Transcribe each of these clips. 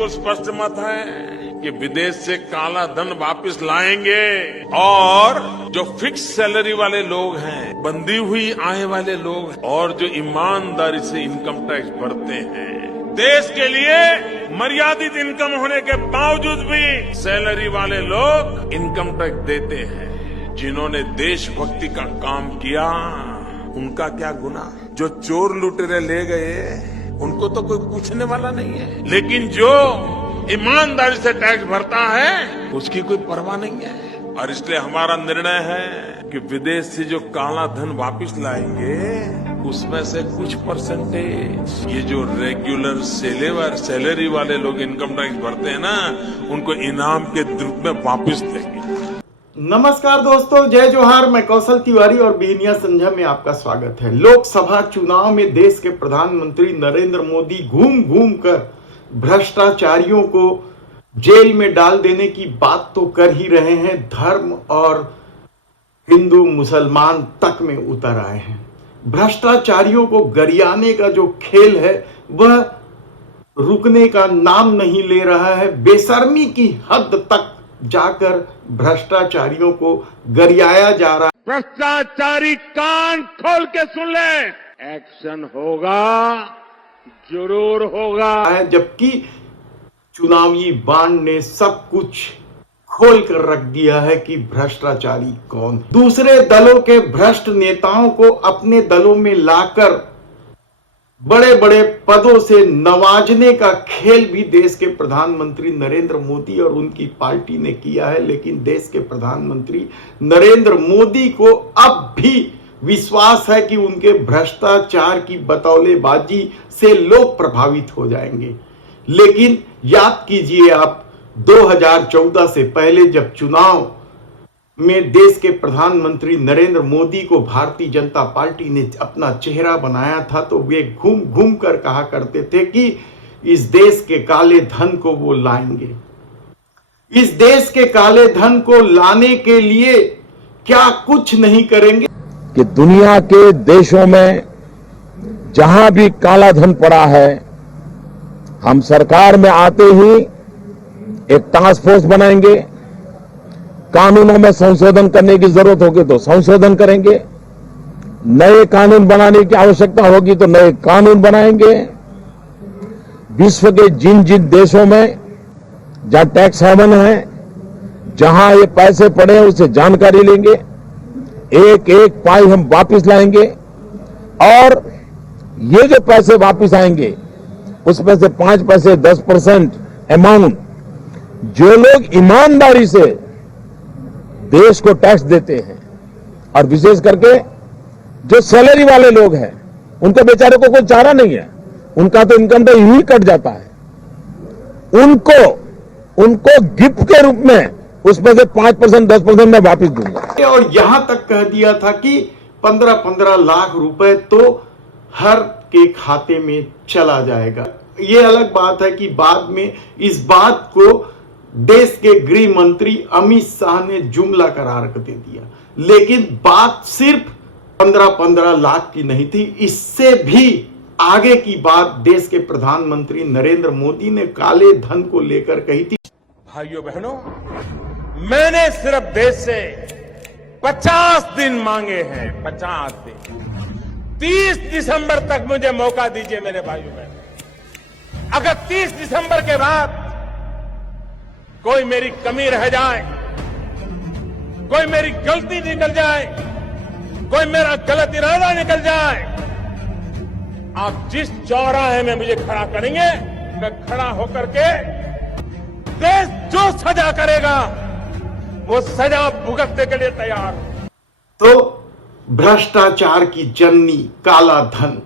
बिल्कुल स्पष्ट मत है कि विदेश से काला धन वापस लाएंगे और जो फिक्स सैलरी वाले लोग हैं, बंधी हुई आय वाले लोग हैं और जो ईमानदारी से इनकम टैक्स भरते हैं, देश के लिए मर्यादित इनकम होने के बावजूद भी सैलरी वाले लोग इनकम टैक्स देते हैं। जिन्होंने देशभक्ति का काम किया उनका क्या गुनाह? जो चोर लुटेरे ले गए उनको तो कोई पूछने वाला नहीं है, लेकिन जो ईमानदारी से टैक्स भरता है उसकी कोई परवाह नहीं है। और इसलिए हमारा निर्णय है कि विदेश से जो काला धन वापस लाएंगे उसमें से कुछ परसेंटेज ये जो रेगुलर सैलरी वाले लोग इनकम टैक्स भरते हैं ना, उनको इनाम के रूप में वापस देंगे। नमस्कार दोस्तों, जय जोहार। मैं कौशल तिवारी और बिहनिया संध्या में आपका स्वागत है। लोकसभा चुनाव में देश के प्रधानमंत्री नरेंद्र मोदी घूम घूम कर भ्रष्टाचारियों को जेल में डाल देने की बात तो कर ही रहे हैं, धर्म और हिंदू मुसलमान तक में उतर आए हैं। भ्रष्टाचारियों को गरियाने का जो खेल है वह रुकने का नाम नहीं ले रहा है। बेशर्मी की हद तक जाकर भ्रष्टाचारियों को गरियाया जा रहा है। भ्रष्टाचारी कान खोल के सुन ले, एक्शन होगा, जरूर होगा। जबकि चुनावी बांड ने सब कुछ खोल कर रख दिया है कि भ्रष्टाचारी कौन है। दूसरे दलों के भ्रष्ट नेताओं को अपने दलों में लाकर बड़े बड़े पदों से नवाजने का खेल भी देश के प्रधानमंत्री नरेंद्र मोदी और उनकी पार्टी ने किया है। लेकिन देश के प्रधानमंत्री नरेंद्र मोदी को अब भी विश्वास है कि उनके भ्रष्टाचार की बतौलेबाजी से लोग प्रभावित हो जाएंगे। लेकिन याद कीजिए आप, 2014 से पहले जब चुनाव में देश के प्रधानमंत्री नरेंद्र मोदी को भारतीय जनता पार्टी ने अपना चेहरा बनाया था, तो वे घूम घूम कर कहा करते थे कि इस देश के काले धन को वो लाएंगे। इस देश के काले धन को लाने के लिए क्या कुछ नहीं करेंगे कि दुनिया के देशों में जहां भी काला धन पड़ा है, हम सरकार में आते ही एक टास्क फोर्स बनाएंगे, कानूनों में संशोधन करने की जरूरत होगी तो संशोधन करेंगे, नए कानून बनाने की आवश्यकता होगी तो नए कानून बनाएंगे। विश्व के जिन जिन देशों में जहां टैक्स हेवन है, जहां ये पैसे पड़े हैं उससे जानकारी लेंगे, एक एक पाई हम वापस लाएंगे और ये जो पैसे वापस आएंगे उसमें से 5 पैसे 10% अमाउंट जो लोग ईमानदारी से देश को टैक्स देते हैं और विशेष करके जो सैलरी वाले लोग हैं उनको बेचारे को कोई चारा नहीं है, उनका तो इनकम तो यूं ही कट जाता है, उनको गिफ्ट के रूप में उसमें से 5% 10% मैं वापस दूंगा। और यहां तक कह दिया था कि 15-15 लाख रुपए तो हर के खाते में चला जाएगा। यह अलग बात है कि बाद में इस बात को देश के गृह मंत्री अमित शाह ने जुमला करार दे दिया। लेकिन बात सिर्फ 15-15 लाख की नहीं थी, इससे भी आगे की बात देश के प्रधानमंत्री नरेंद्र मोदी ने काले धन को लेकर कही थी। भाइयों बहनों, मैंने सिर्फ देश से 50 दिन मांगे हैं, 50 दिन। 30 दिसंबर तक मुझे मौका दीजिए मेरे भाइयों बहनों। अगर 30 दिसंबर के बाद कोई मेरी कमी रह जाए, कोई मेरी गलती निकल जाए, कोई मेरा गलत इरादा निकल जाए, आप जिस चौराहे में मुझे खड़ा करेंगे मैं खड़ा होकर के देश जो सजा करेगा वो सजा भुगतने के लिए तैयार हूं। तो भ्रष्टाचार की जननी काला धन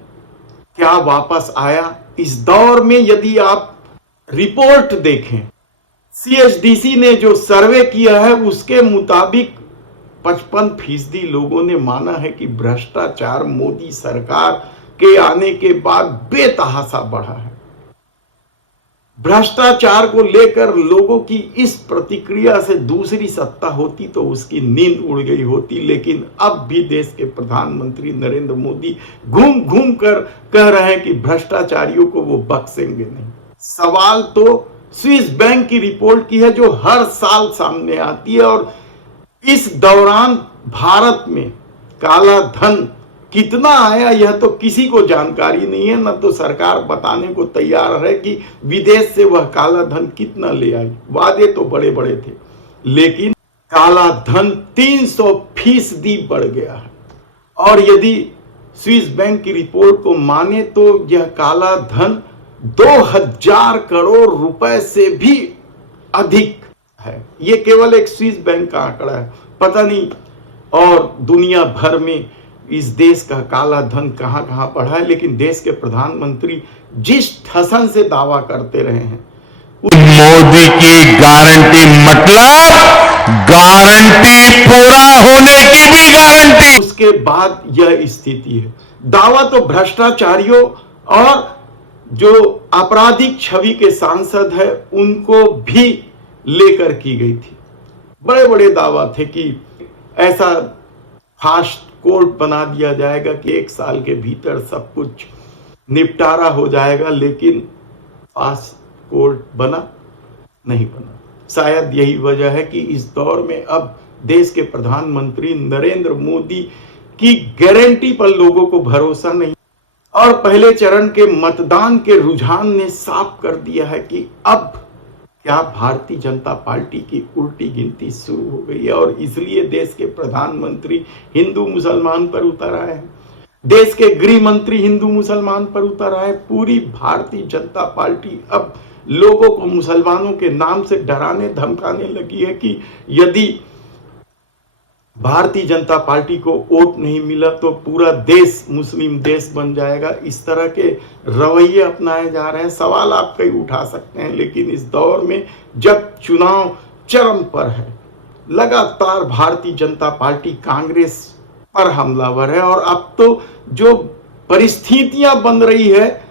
क्या वापस आया? इस दौर में यदि आप रिपोर्ट देखें, CSDC ने जो सर्वे किया है उसके मुताबिक 55% लोगों ने माना है कि भ्रष्टाचार मोदी सरकार के आने के बाद बेतहाशा बढ़ा है। भ्रष्टाचार को लेकर लोगों की इस प्रतिक्रिया से दूसरी सत्ता होती तो उसकी नींद उड़ गई होती। लेकिन अब भी देश के प्रधानमंत्री नरेंद्र मोदी घूम घूम कर कह रहे हैं कि भ्रष्टाचारियों को वो बख्शेंगे नहीं। सवाल तो स्विस बैंक की रिपोर्ट की है, जो हर साल सामने आती है। और इस दौरान भारत में काला धन कितना आया यह तो किसी को जानकारी नहीं है, न तो सरकार बताने को तैयार है कि विदेश से वह काला धन कितना ले आई। वादे तो बड़े बड़े थे, लेकिन काला धन 300% बढ़ गया है। और यदि स्विस बैंक की रिपोर्ट को माने तो यह काला धन 2000 करोड़ रुपए से भी अधिक है। यह केवल एक स्विस बैंक का आंकड़ा है, पता नहीं और दुनिया भर में इस देश का काला धन कहां कहां बढ़ा है। लेकिन देश के प्रधानमंत्री जिस ठसन से दावा करते रहे हैं, मोदी की गारंटी मतलब गारंटी पूरा होने की भी गारंटी। उसके बाद यह स्थिति है। दावा तो भ्रष्टाचारियों और जो आपराधिक छवि के सांसद है उनको भी लेकर की गई थी। बड़े बड़े दावा थे कि ऐसा फास्ट कोर्ट बना दिया जाएगा कि 1 साल के भीतर सब कुछ निपटारा हो जाएगा, लेकिन फास्ट कोर्ट बना नहीं बना। शायद यही वजह है कि इस दौर में अब देश के प्रधानमंत्री नरेंद्र मोदी की गारंटी पर लोगों को भरोसा नहीं। और पहले चरण के मतदान के रुझान ने साफ कर दिया है कि अब क्या भारतीय जनता पार्टी की उल्टी गिनती शुरू हो गई है। और इसलिए देश के प्रधानमंत्री हिंदू मुसलमान पर उतर आए हैं, देश के गृह मंत्री हिंदू मुसलमान पर उतर आए। पूरी भारतीय जनता पार्टी अब लोगों को मुसलमानों के नाम से डराने धमकाने लगी है कि यदि भारतीय जनता पार्टी को वोट नहीं मिला तो पूरा देश मुस्लिम देश बन जाएगा। इस तरह के रवैये अपनाए जा रहे हैं। सवाल आप कई उठा सकते हैं, लेकिन इस दौर में जब चुनाव चरम पर है, लगातार भारतीय जनता पार्टी कांग्रेस पर हमलावर है। और अब तो जो परिस्थितियां बन रही है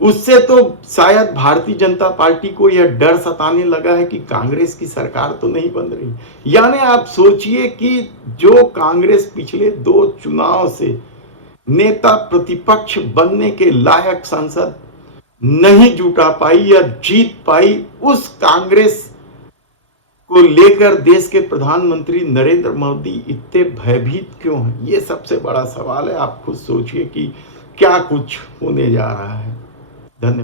उससे तो शायद भारतीय जनता पार्टी को यह डर सताने लगा है कि कांग्रेस की सरकार तो नहीं बन रही। यानी आप सोचिए कि जो कांग्रेस पिछले 2 चुनाव से नेता प्रतिपक्ष बनने के लायक सांसद नहीं जुटा पाई या जीत पाई, उस कांग्रेस को लेकर देश के प्रधानमंत्री नरेंद्र मोदी इतने भयभीत क्यों हैं? ये सबसे बड़ा सवाल है। आप खुद सोचिए कि क्या कुछ होने जा रहा है। धन्यवाद।